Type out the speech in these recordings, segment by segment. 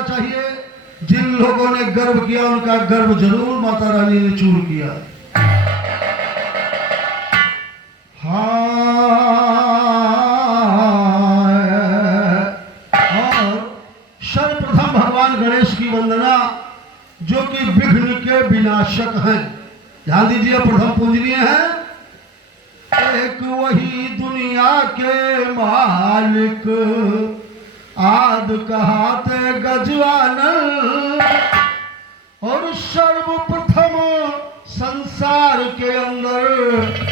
करना चाहिए। जिन लोगों ने गर्व किया उनका गर्व जरूर माता रानी ने चूर किया। हाँ, और सर्वप्रथम भगवान गणेश की वंदना, जो कि विघ्न के विनाशक हैं। ध्यान दीजिए, प्रथम पूजनीय है। एक वही दुनिया के मालिक, आद कहाते गजवानल, और सर्वप्रथम संसार के अंदर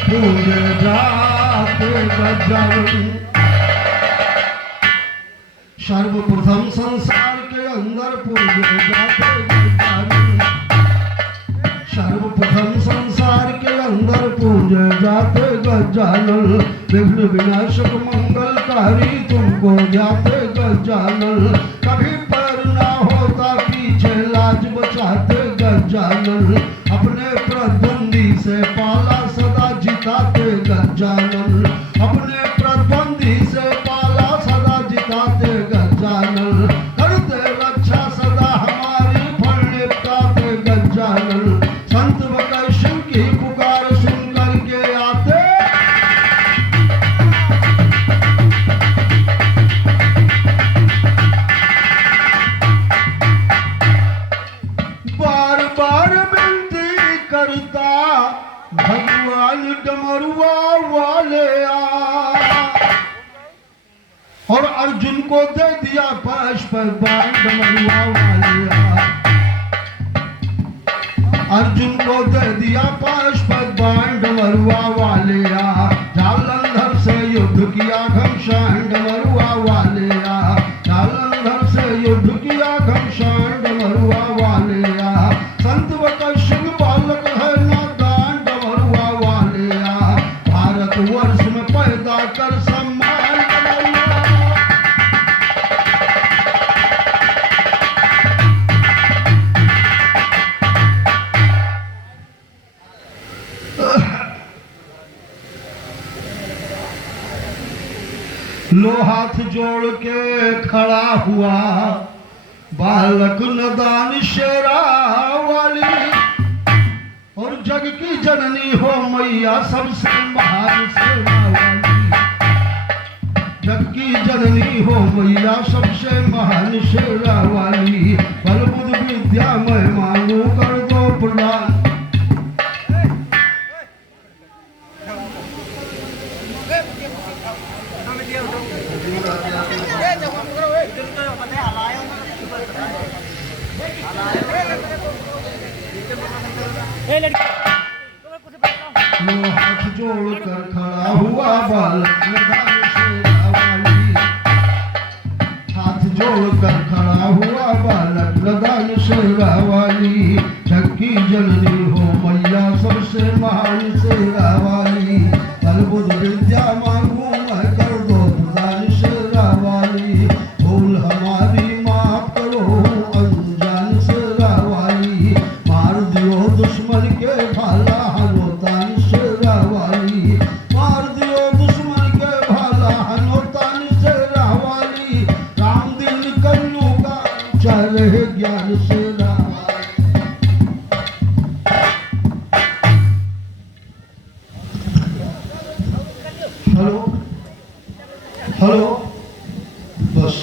पूजे जाते गजानन। सर्वप्रथम संसार के अंदर पूजे जाते गजानन। सर्वप्रथम संसार के अंदर पूजे जाते गजानन। विघ्न विनाशक मंगलकारी तुमको जाते गजानन। कभी पैर ना होता पीछे लाज बचाते गजानन। अपने प्रतिद्वंदी से पाला सदा जिताते गजानन। अपने प्रतिद्वंदी से पाला सदा जिताते गजानन। करते रक्षा सदा हमारी फल निपटाते गजानन। संत बकर सिंह की पुकार सुन करके आते, बार बार विनती करता भगवान डमरुआ वाले आ। और अर्जुन को दे दिया पाश पर बाण डमरुआ वाले आ। अर्जुन को दे दिया पाश पर बाण डमरुआ वाले आ। जालंधर से युद्ध किया घमसान डमरुआ वाले आ। जालंधर से युद्ध किया घमसान डमरुआ वाले आ। संत बकर सिंह बालक है नादान डमरुआ वाले आ। भारत वर्ष में पैदा कर सम्मान डमरुआ। लो हाथ जोड़ के खड़ा हुआ बालक नदान शेरा वाली, और जग की जननी हो मैया सबसे महान सेवा वाली। जग की जननी हो मैया सबसे महान शेरा वाली। बल बुद्ध विद्या मैं मांगू कर दो प्रदान। लो हाथ जोड़ कर खड़ा हुआ बालक नदान शेरा वाली। हाथ जोड़ कर खड़ा हुआ बालक नदान शेरा वाली। जग की जननी हो मैया सबसे महान शेरा वाली। बल बुद्ध विद्या मांगू मैं कर दो प्रदान शेरा वाली। भूल हमारी माफ करो अनजान शेरा वाली। मार दियो दुश्मन के भाला हनोतान शेरा वाली। मार दियो दुश्मन के भाला हनोतान शेरा वाली। राम दिन कल्लू का चले ज्ञान शेरा वाली। हेलो हेलो, बस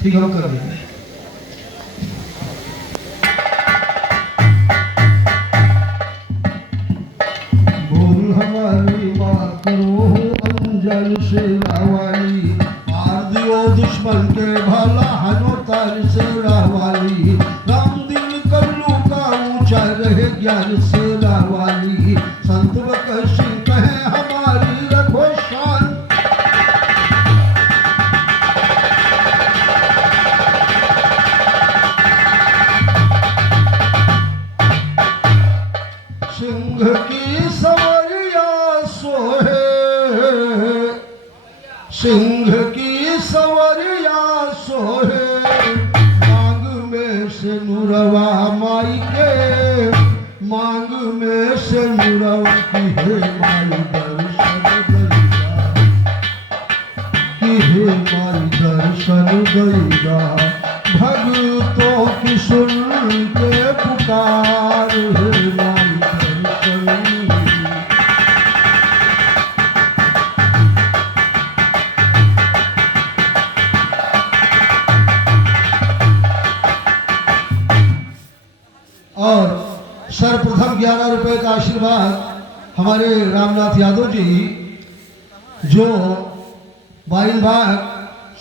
ठीक है, हम कर देंगे। भूल हमारी माफ करो अनजान शेरा वाली। मार दियो दुश्मन के भाला हनोतान शेरा वाली। राम दिन कल्लू का ऊंचा रहे ज्ञान शेरा वाली। संत बकर सिंह कहे हमारी रखो शान। सिंह की सवरिया सोहे, सिंह की सवरिया सोहे। मांग में से नुरवा माई के, मांग में से नुरवा की हे माई दर्शन दे। आशीर्वाद हमारे रामनाथ यादव जी जो बाइन बाग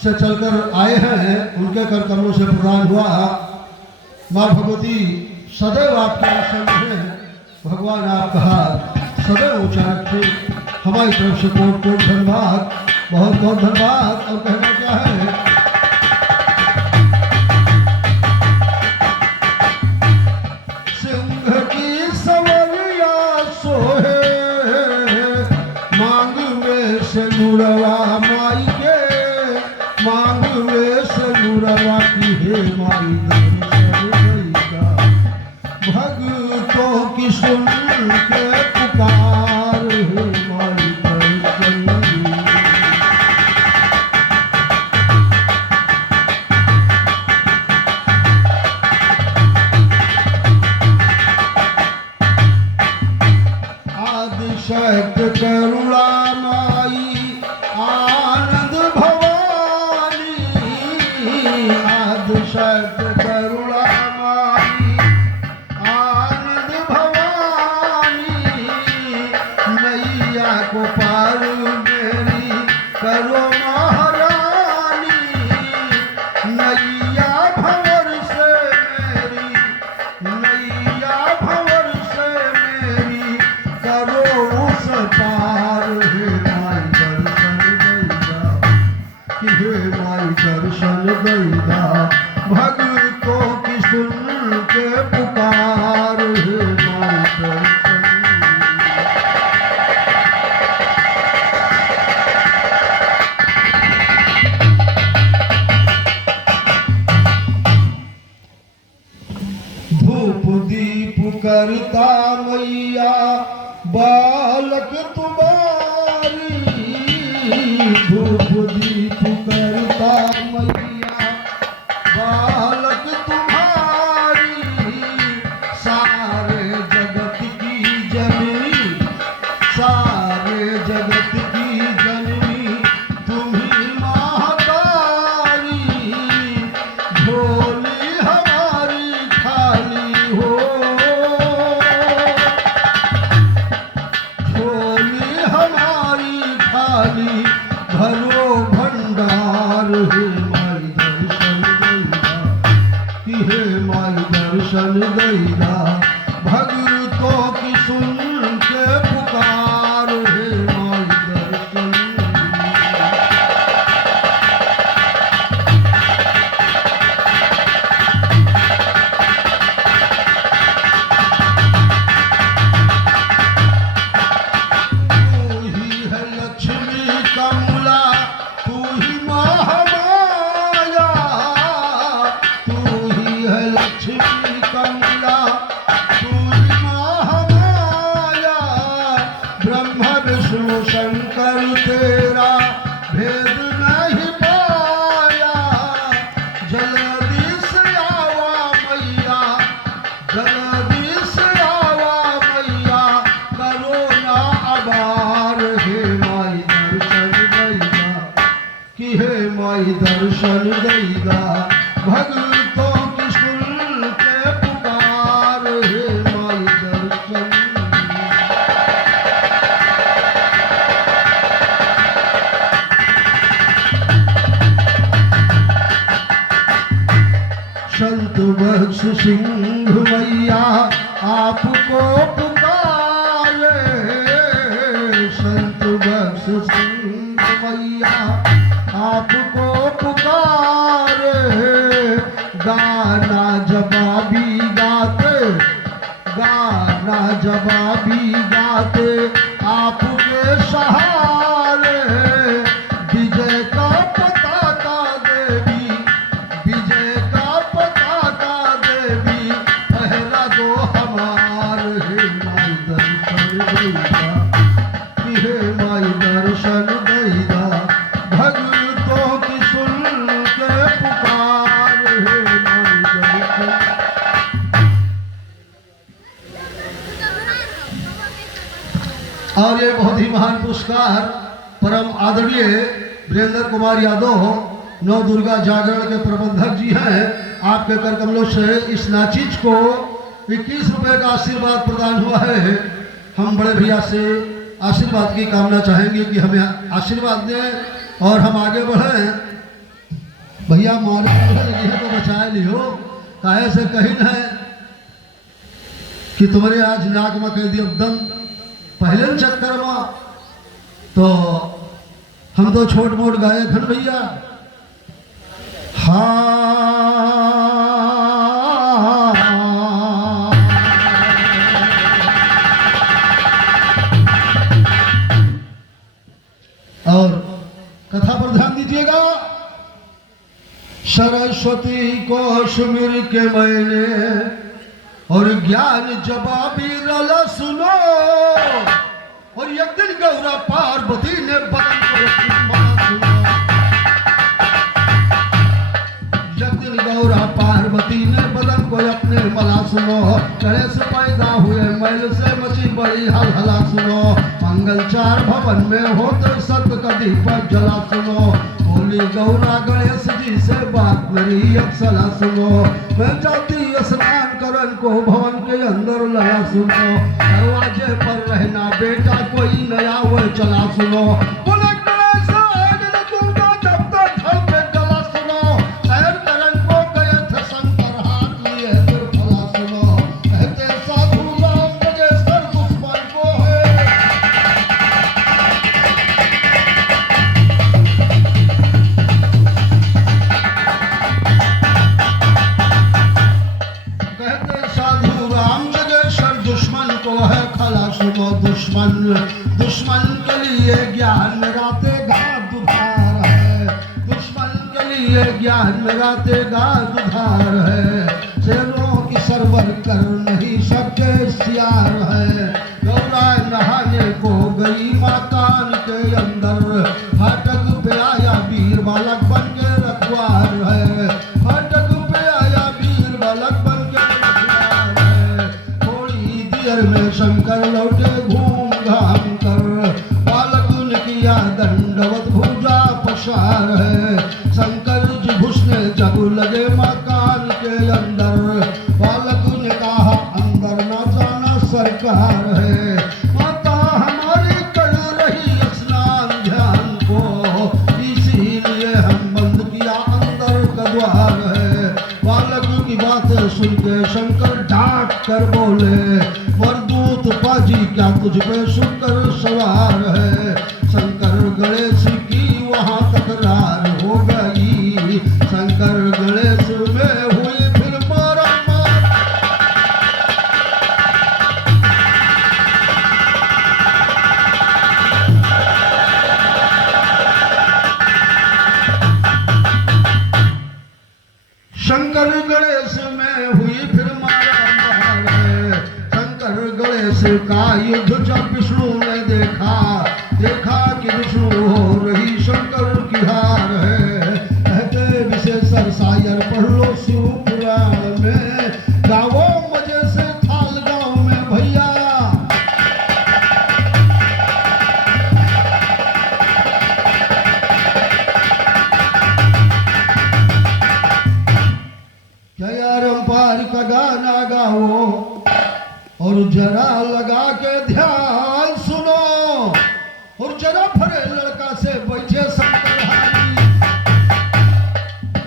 से चलकर आए हैं, उनके कर कमलों से प्रदान हुआ। माँ भगवती सदैव आपके संग है, भगवान आपका हाथ सदैव ऊंचा रखे। हमारी तरफ से कोट कोट धन्यवाद, बहुत बहुत धन्यवाद। और कहना क्या है, सिंह की सवरिया सोहे मांग में से नुरवा माई के, मांग में से नुरवा की हे माई भक्तों की सुन के पुकार है माई दर्शन। आदिशक्ति करुणा माई आनंद भवानी, आदिशक्ति करुणा माई आनंद भवानी, नैया को पार मेरी करो महारानी, नैया भंवर से मेरी, नैया भंवर से मेरी करो उस पार। हे माई दर्शन दैदा, कि हे माई दर्शन दैदा, भक्तों की सुन के पुकार है माई दर्शन। धूप दीप करता मैया बालक तुम्हारी, धूप दीप करता मैया बालक तुम्हारी, सारे जगत की जननी, सारे जगत की जननी तुम्ही महतारी, झोली हमारी खाली हो, झोली हमारी खाली भरो भंडार है माई दर्शन दैदा, कि हे माई दर्शन दैदा, भक्तों की सुन के पुकार है माई दर्शन। तू ही है लक्ष्मी कमला, तू ही महामाया, तू ही है लक्ष्मी कमला, तू ही महामाया, ब्रह्मा विष्णु शंकर तेरा भेद नहीं पाया, जल्दी से आवा मैया, जल्दी से आवा मैया, करो ना आभार। हे माई दर्शन दैदा, कि हे माई दर्शन दैदा, भक्तों की सुन के पुकार है माई दर्शन। संत बख्श सिंह मैया आपको पुकारे, संत बख्श सिंह मैया आपको पुकारे, गाना जवाबी गाते, गाना जवाबी गाते आपके सहारे, विजय का पताका देवी, विजय का पताका देवी, पहरा दो हमार। हे माई दर्शन दैदा, कि हे माई दर्शन दैदा, भक्तों की सुन के पुकार है माई दर्शन। और ये बहुत ही महान पुरस्कार परम आदरणीय वीरेंद्र कुमार यादव नव दुर्गा जागरण के प्रबंधक जी हैं, आपके कर कमलों से इस नाचीज को 21 रुपए का आशीर्वाद प्रदान हुआ है। हम बड़े भैया से आशीर्वाद की कामना चाहेंगे कि हमें आशीर्वाद दें और हम आगे बढ़ें। भैया मारे लगी है तो बचा लियो, काहे से कहीं न कि तुम्हारे आज नाक में कह दियो दम पहले चक्कर में, तो हम तो छोट मोट गाए घन भैया। हाँ और कथा पर ध्यान दीजिएगा। सरस्वती को सुमिर के मैंने और ज्ञान जवाबी रला सुनो, और एक दिन गौरा पार्वती ने बदन को गौरा पार्वती ने बदन को अपने मला सुनो, कड़े से पैदा हुए मैल से मची बड़ी हल हला सुनो, मंगल चार भवन में हो तो सत्य का दीपक जला सुनो, बोली गौरा गणेश जी से बात मेरी अक्सला सुनो, मैं जाती स्नान करन को भवन के अंदर लगा सुनो, दरवाजे पर रहना बेटा कोई नया वो चला सुनो, बोले गणेश दूंगा जब तक घर पे गला सुनो, शहर करन को गए थे शंकर हाथ लिए फिर फला सुनो, कहते साधु राम गणेश्वर दुश्मन को है। कहते साधु राम गणेश्वर दुश्मन को है खला सुनो, दुश्मन के लिए ज्ञान लगाते घात उधार है, दुश्मन के लिए ज्ञान लगाते घात उधार है, शेरों की सरवर कर नहीं सकते सियार है, गौरा नहाने को गई मकान के अंदर, फाटक पे आया वीर बालक बन के रखवार है, फाटक पे आया वीर बालक बन के रखवार है, थोड़ी देर में शंकर लौटे घूम घाम कर, बालक ने किया दंडवत भुजा पसार है, शंकर जी घुसने जब लगे मकान के अंदर, बालक ने कहा अंदर न जाना सरकार है, माता हमारी कर रही स्नान ध्यान को, इसीलिए हम बंद किया अंदर का द्वार है, बालक की बातें सुन के शंकर डांट कर बोले, वरदूत पाजी क्या तुझ पे शुक्र सवार है, शंकर गणेश की वहां तकरार हो गई, शंकर गणेश में हुई फिर मारा मार। शंकर गणेश में हुई फिर मारा मार है, शंकर गणेश का युद्ध जब विष्णु ने देखा कि विष्णु हो रही शंकर की हार है, कहते विशेषर शायर पढ़ लो शिव पुराण में, गाओ मजे से थाल गाँव में भैया। क्या रंपार का गाना गाओ और जरा लगा के ध्यान सुनो, और जरा भरे लड़का से बैठे शंकर हारी,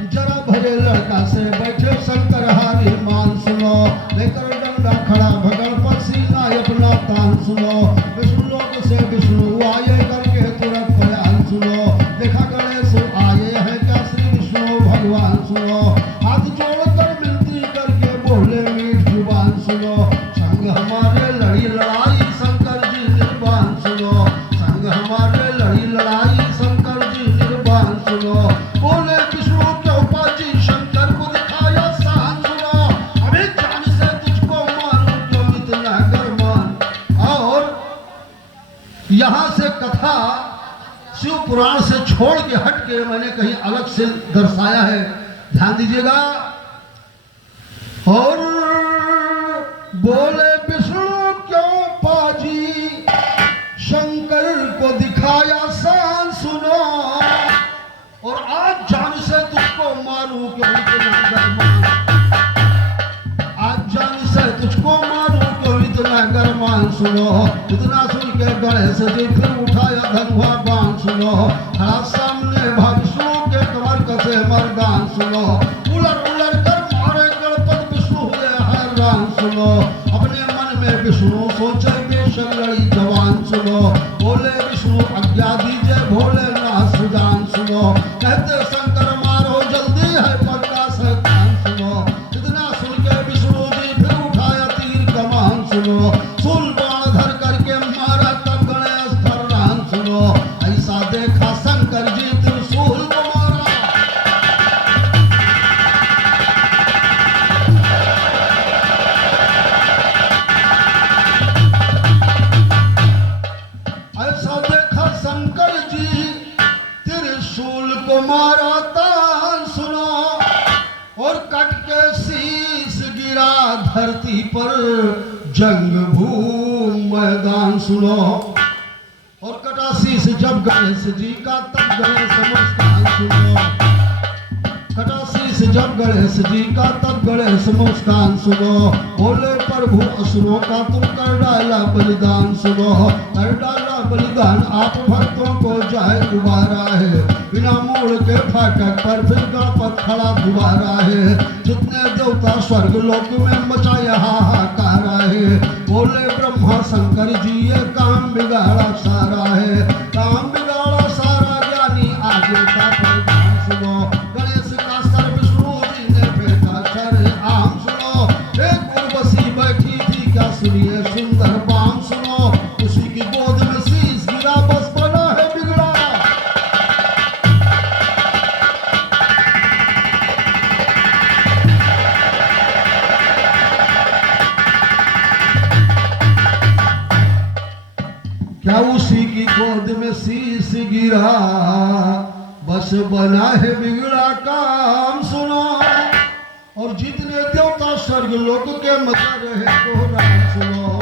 जरा भरे लड़का से बैठे शंकर हारी मान सुनो, लेकर डंडा खड़ा भगड़ पसीना अपना तान सुनो, विष्णु लोक से विष्णु आए करके तुरंत बयान सुनो, देखा गणेश आए हैं क्या श्री विष्णु भगवान सुनो, हाथ जोड़कर मिनती करके बोले मीठ जुबान सुनो, संग हमारे लड़ी लड़ाई शंकर जी निर्वाण सुनो, संग हमारे लड़ी लड़ाई शंकर जी निर्वाण सुनो, बोले विष्णु क्यों पाजी शंकर को दिखाया शान सुनो, अभी जान से तुझको मारूं क्यों इतना गरमान। और यहाँ से कथा शिव पुराण से छोड़ के हट के मैंने कहीं अलग से दर्शाया है, ध्यान दीजिएगा। और बोले विष्णु क्यों पाजी शंकर को दिखाया शान सुनो, और आज जान से तुझको मारूं क्यों इतना गरमान, आज जान से तुझको मारूं क्यों इतना गरमान सुनो, इतना सुन के गणेश जी फिर उठाया धनुआ बाण सुनो, खड़ा सामने विष्णु के कमर कसे मर्दान सुनो, उलट उलट कर मारे गणपत विष्णु हुए हैरान सुनो, अपने मन में विष्णु सोचे बेशक लड़ी जवान सुनो, बोले विष्णु आज्ञा दीजिए भोलेनाथ सुजान सुनो, कहते शंकर मारो जल्दी है पक्का शैतान सुनो, इतना सुन के विष्णु जी फिर उठाया तीर कमान सुनो, शूल बाण धर करके मारा तब गणेश फर्रान सुनो, ऐसा देखा शंकर जी त्रिशूल को मारा। ऐसा देखा शंकर जी त्रिशूल को मारा तान सुनो, और कट के शीश गिरा धरती पर जंग भूम मैदान सुनो, और कटा शीश जब गणेश जी का तब गणेश मुस्कान सुनो, कटा शीश जब गणेश जी का तब गणेश मुस्कान सुनो, बोले प्रभु असुरों का तुम कर डाला बलिदान सुनो, कर डाला बलिदान आप भक्तों को जाए उबारा है, बिना मोड़ के फाटक पर फिर गणपत खड़ा दोबारा है, जितने देवता स्वर्ग लोक में मचाया हाहाकार है, बोले ब्रह्मा शंकर जी ये काम बिगाड़ा सारा है, काम बिगाड़ा सारा ज्ञानी आगे का परिणाम सुनो, गणेश का सर विष्णु जी ने फेंका सर आम सुनो, एक उर्वशी बैठी थी क्या सुनिए सुंदर बाम सुनो, उसी की गोद में शीश गिरा बस बना है बिगड़ा। क्या उसी की गोद में शीश गिरा बस बना है बिगड़ा काम सुनो, और जितने देवता स्वर्ग लोक के मचा रहे को नाम सुनो,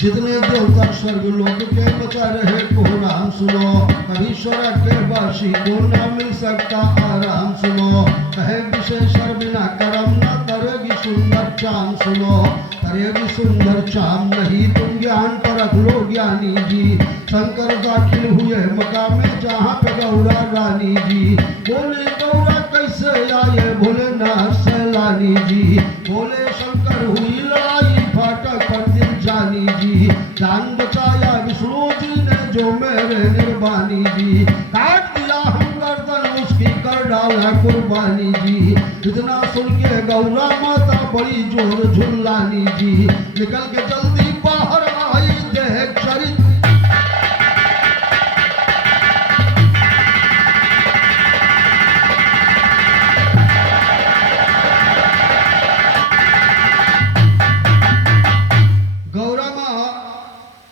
जितने देवता स्वर्ग लोक के मचा रहे को नाम सुनो, कभी स्वर्ग के वासी को न मिल सकता आराम सुनो, कहे विशेषर बिना करम न करेगी सुंदर चाम सुनो, करेगी सुंदर चाम नहीं तुम ज्ञान परख लो ज्ञानी जी, शंकर दाखिल हुए मकाम में जहाँ पे गौरा रानी जी, बोले गौरा कैसे आए भोलेनाथ सैलानी जी, बोले शंकर हुई लड़ाई फाटक पर दिल जानी जी, जान बचाया विष्णु जी ने जो मेरे निर्वाणी जी, काट दिया हम गर्दन उसकी कर डाला कुर्बानी जी, इतना सुन के गौरा माता बड़ी जोर झुल्लानी जी, निकल के जल्दी बाहर आई देख चरित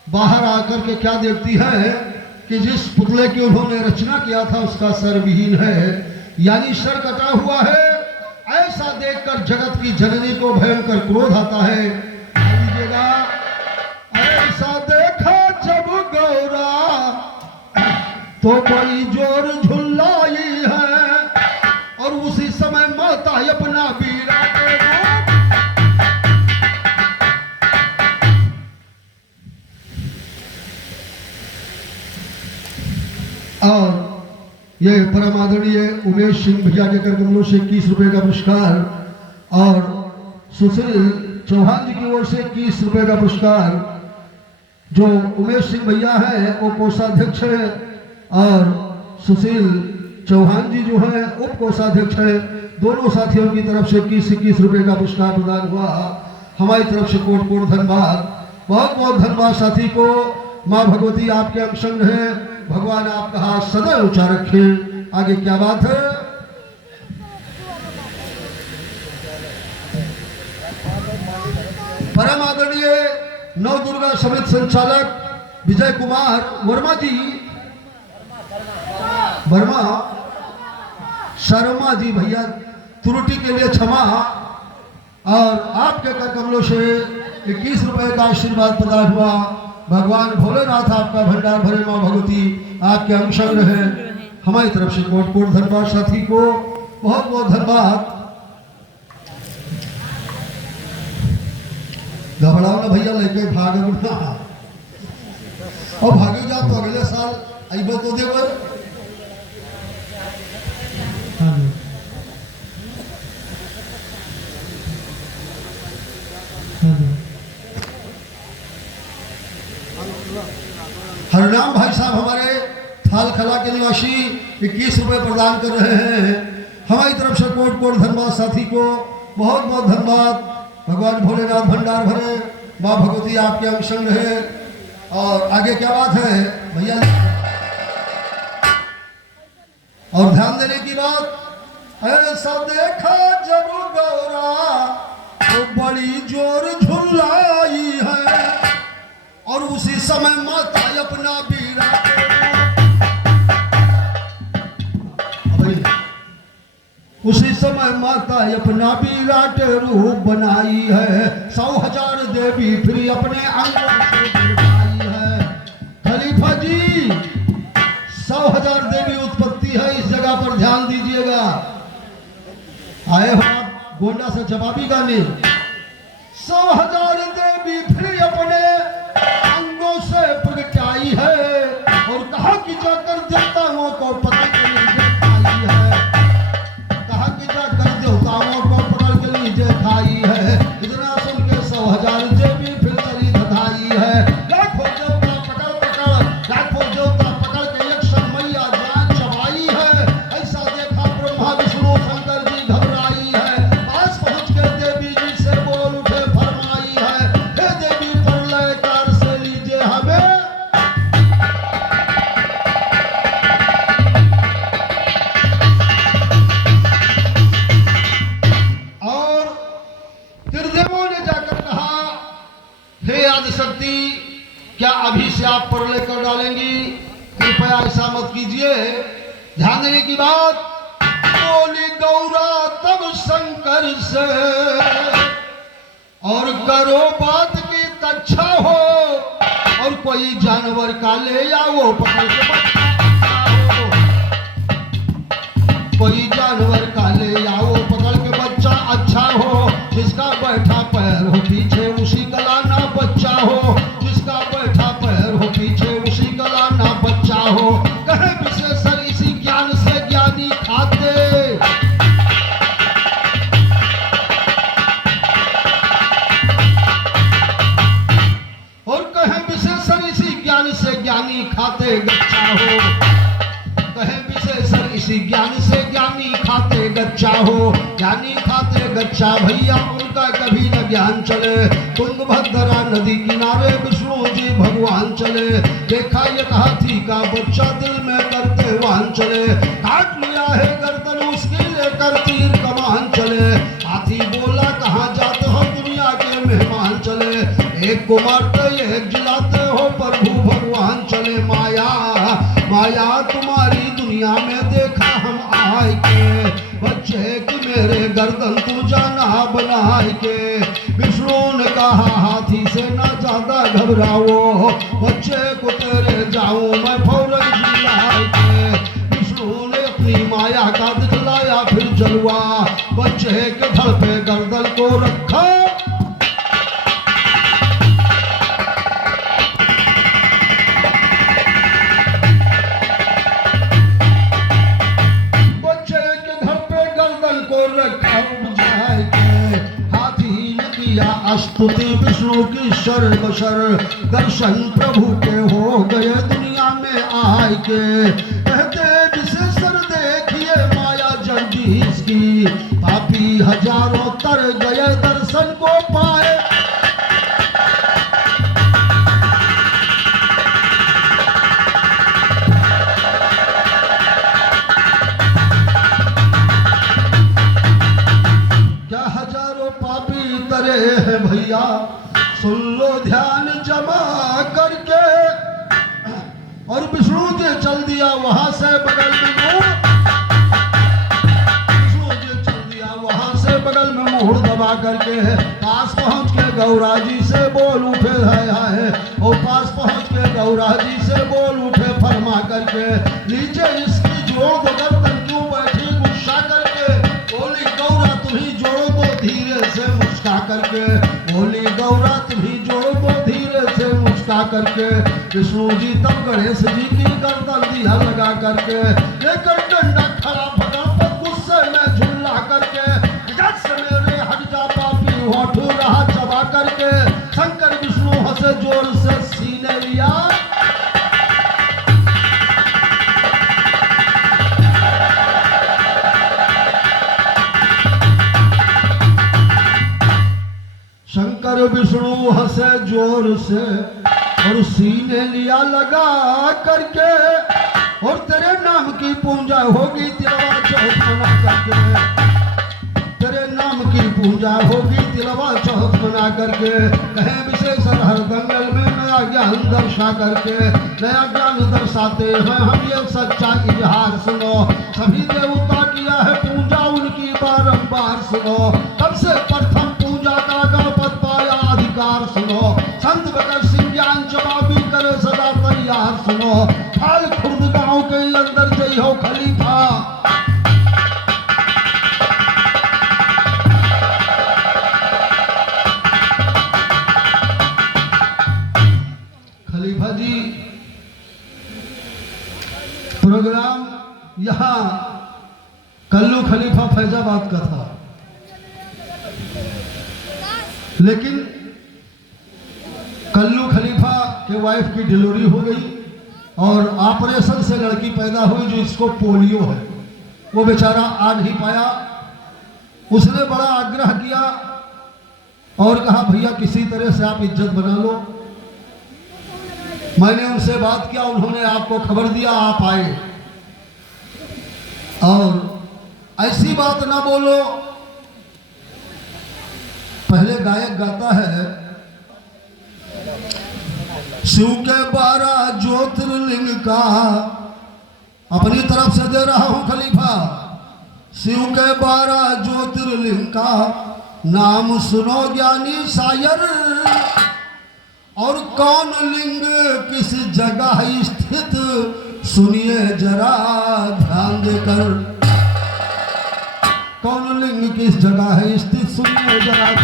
बाहर आकर के क्या देखती है कि जिस पुतले की उन्होंने रचना किया था उसका सर विहीन है, यानी सर कटा हुआ है, ऐसा देखकर जगत की जननी को भयंकर क्रोध आता है, ऐसा देखा जब गौरा तो बड़ी जोर झुल्लाई है, और उसी समय माता अपना बीड़ा के और ये परम आदरणीय उमेश सिंह भैया के कर कमलों से 21 रुपए का पुरस्कार, और सुशील चौहान जी की ओर से 21 रुपए का पुरस्कार, जो उमेश सिंह भैया है वो कोषाध्यक्ष है, और सुशील चौहान जी जो है उप कोषाध्यक्ष है, दोनों साथियों की तरफ से 21 रुपए का पुरस्कार प्रदान हुआ, हमारी तरफ से कोट कोट धन्यवाद, बहुत बहुत धन्यवाद साथी को, माँ भगवती आपके अंग संग है, भगवान आपका हाथ सदा ऊंचा रखे। आगे क्या बात है? परम आदरणीय नव दुर्गा समिति संचालक विजय कुमार वर्मा जी, वर्मा शर्मा जी भैया, त्रुटि के लिए क्षमा, और आपके कर कमलों से 21 रुपए का आशीर्वाद प्रदान हुआ, भगवान भोलेनाथ आपका भंडार भरे, मां भगवती आपके अंग संग रहे, हमारी तरफ से कोट कोट धन्यवाद साथी को, बहुत बहुत धन्यवाद। घबराओ ना भैया, लेके भागो ना। और भागे जा तो अगले साल अइबो तो देबो। हरनाम भाई साहब हमारे थाल खला के निवासी 21 रुपए प्रदान कर रहे हैं। हमारी तरफ से कोट कोट धन्यवाद साथी को, बहुत बहुत धन्यवाद। भगवान भोलेनाथ भंडार भरे, माँ भगवती आपके अंग संग रहे। और आगे क्या बात है भैया, और ध्यान देने की बात, ऐसा देखा जब गौरा तो बड़ी जोर झुल्लाई है, और उसी समय माता अपना बीरा उसी समय माता अपना विराट रूप बनाई है। 100,000 देवी फिर अपने अंगों से जुड़वाई है। खलीफा जी 100,000 देवी उत्पत्ति है इस जगह पर, ध्यान दीजिएगा। आए हो आप गोंडा से जवाबी गाने। 100,000 देवी फिर अपने अंगों से प्रगटाई है, और कहा कि जाकर देवताओं को पकड़ के नीचे खाई है। कहा कि जाकर देवताओं को पकड़ के नीचे खाई है। इतना सुन के 100,000 देवी फिर चली धधाई है। लाखों देवता पकड़ पकड़, लाखों देवता पकड़ के एक मैया जान चबाई है। ऐसा देखा ब्रह्मा विष्णु शंकर जी घबराई है। पास पहुंच के देवी जी से बोल उठे फरमाई है, हे देवी प्रलय काल से लीजिए हमें। और त्रिदेवों ने जाकर कहा, हे आदिशक्ति, क्या अभी से आप प्रलय कर डालेंगी? कृपया ऐसा मत कीजिए। ध्यान देने की बात, बोली गौरा तब शंकर से, और करो बात की तच्छा हो, और कोई जानवर का ले आओ पकड़ के बच्चा हो। कोई जानवर का ले आओ पकड़ के बच्चा अच्छा हो। जिसका बैठा पैर हो पीछे उसी गला ना बच्चा हो। जिसका बैठा पैर हो पीछे उसी गला ना बच्चा हो। कहे विशेषण इसी ज्ञान से ज्ञानी खाते। और कहे विशेषण इसी ज्ञान से ज्ञानी खाते गच्चा हो। कहे विशेषण इसी ज्ञान से ज्ञानी खाते गच्चा हो। ज्ञानी खाते गच्चा भैया उनका कभी न ज्ञान चले। तुंगभद्रा नदी किनारे विष्णु जी भगवान चले। देखा ये हाथी का बच्चा दिल में करते वान चले। काट लिया है गर्दन उसकी लेकर तीर कमान चले। हाथी बोला कहाँ जाते हो दुनिया के मेहमान चले। एक को मारते एक जिलाते हो प्रभु भगवान चले। माया माया तुम्हारी दुनिया में देखा हम आए के। बच्चे कि मेरे गर्दन तू जाना बनाए के। विष्णु ने कहा हाथी से ना ज्यादा घबराओ। बच्चे को तेरे जाऊं मैं फौरन जिलाए के। विष्णु ने अपनी माया का दिखलाया फिर जलवा। बच्चे के धड़ पे गर्दन को रखा। स्तुति विष्णु की शर्वशर। दर्शन प्रभु के हो गए दुनिया में आए के। कहते विशेषर देखिए माया जगदीश की। पापी हजारों तर गए दर्शन को पाए। है भैया सुन लो ध्यान जमा करके। और विष्णु जी चल दिया वहां से बगल में विष्णु जी चल दिया वहां से बगल में मुहूर दबा करके। पास पहुंच के गौरा जी से बोल उठे है। और पास पहुंच के गौरा जी से बोल उठे फरमा करके। नीचे इसकी जोड़ दो गर्दन क्यों बैठी गुस्सा करके। बोली गौरा तुम्ही जोड़ो तो धीरे से मुस्का करके। बोली गौरा तुम्ही जोड़ो तो धीरे से मुस्का करके विष्णु जी तब गणेश जी की गर्दन दिया लगा करके लेकर डंडा खड़ा भगा पर गुस्से में झुल्ला करके जस मेरे हट जा पापी होठ रहा चबा करके शंकर विष्णु हंसे जोर से सीने लिया शंकर विष्णु हंसे जोर से और सीने लिया लगा करके और तेरे नाम की पूजा होगी तिलवा चौथ मना करके तेरे नाम की पूजा होगी तिलवा चौथ मना करके कहे विशेषण हर दंगल में नया ज्ञान दर्शा करके नया ज्ञान दर्शाते हैं हम ये सच्चा इजहार सुनो सभी देवता किया है पूजा उनकी बारंबार सुनो तब से प्रथम पूजा का गणपत पाया अधिकार सुनो संत बकर सिंह ज्ञान जवाबी करे सदा तैयार सुनो फाल खुर्द गांव के अंदर जय हो खलीफा खलीफा जी प्रोग्राम यहाँ कल्लू खलीफा फैजाबाद का था लेकिन कल्लू खलीफा के वाइफ की डिलीवरी हो गई और ऑपरेशन से लड़की पैदा हुई जो इसको पोलियो है वो बेचारा आ नहीं पाया उसने बड़ा आग्रह किया और कहा भैया किसी तरह से आप इज्जत बना लो मैंने उनसे बात किया उन्होंने आपको खबर दिया आप आए और ऐसी बात ना बोलो पहले गायक गाता है शिव के 12 ज्योतिर्लिंग का अपनी तरफ से दे रहा हूं खलीफा शिव के 12 ज्योतिर्लिंग का नाम सुनो ज्ञानी शायर और कौन लिंग किस जगह स्थित सुनिए जरा ध्यान देकर कौन लिंग किस जगह है स्थित सुनिए जरा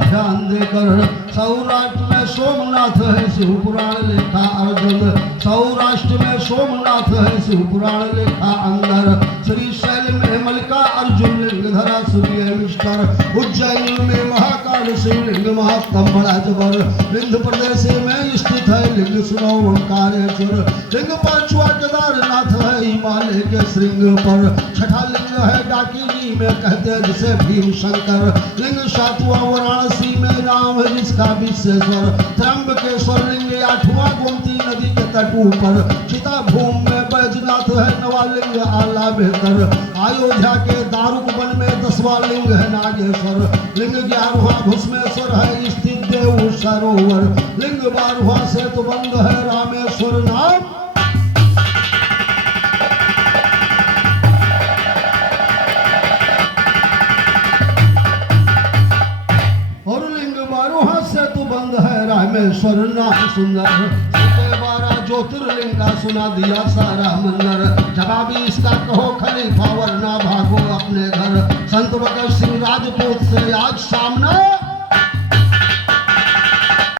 ध्यान देकर सौराष्ट्र में सोमनाथ है शिव पुराण लेखा अर्जुन सौराष्ट्र में सोमनाथ है शिव पुराण लेखा अंदर श्रीशैल में मल्लिका अर्जुन लिंग धरा सूर्य मिस्टर उज्जैन में महाकाल शिवलिंग महात्म बड़ा जबर विंध्य प्रदेश में स्थित है लिंग सुनो ओंकारेश्वर लिंग पांचवा केदारनाथ है हिमालय के श्रृंग पर छठा लिंग है डाकिनी में कहते जिसे भीम शंकर लिंग सातवां वाराणसी में राम है जिसका विश्वेश्वर त्र्यंबकेश्वर लिंग 8वां गोमती नदी के तट पर चिता भूमि में बैजनाथ है नवा लिंग आला बेहतर अयोध्या के दारुक वन में 10वां लिंग है नागेश्वर लिंग 11वां घुसमेश्वर है स्थित देव सरोवर लिंग 12वां सेतुबंध है रामेश्वर नाम रामेश्वर नाम सुंदर 12 ज्योतिर्लिंग का सुना दिया सारा मंदिर जवाबी इसका कहो खलीफा वरना भागो अपने घर संत बकर सिंह राजपूत से आज सामने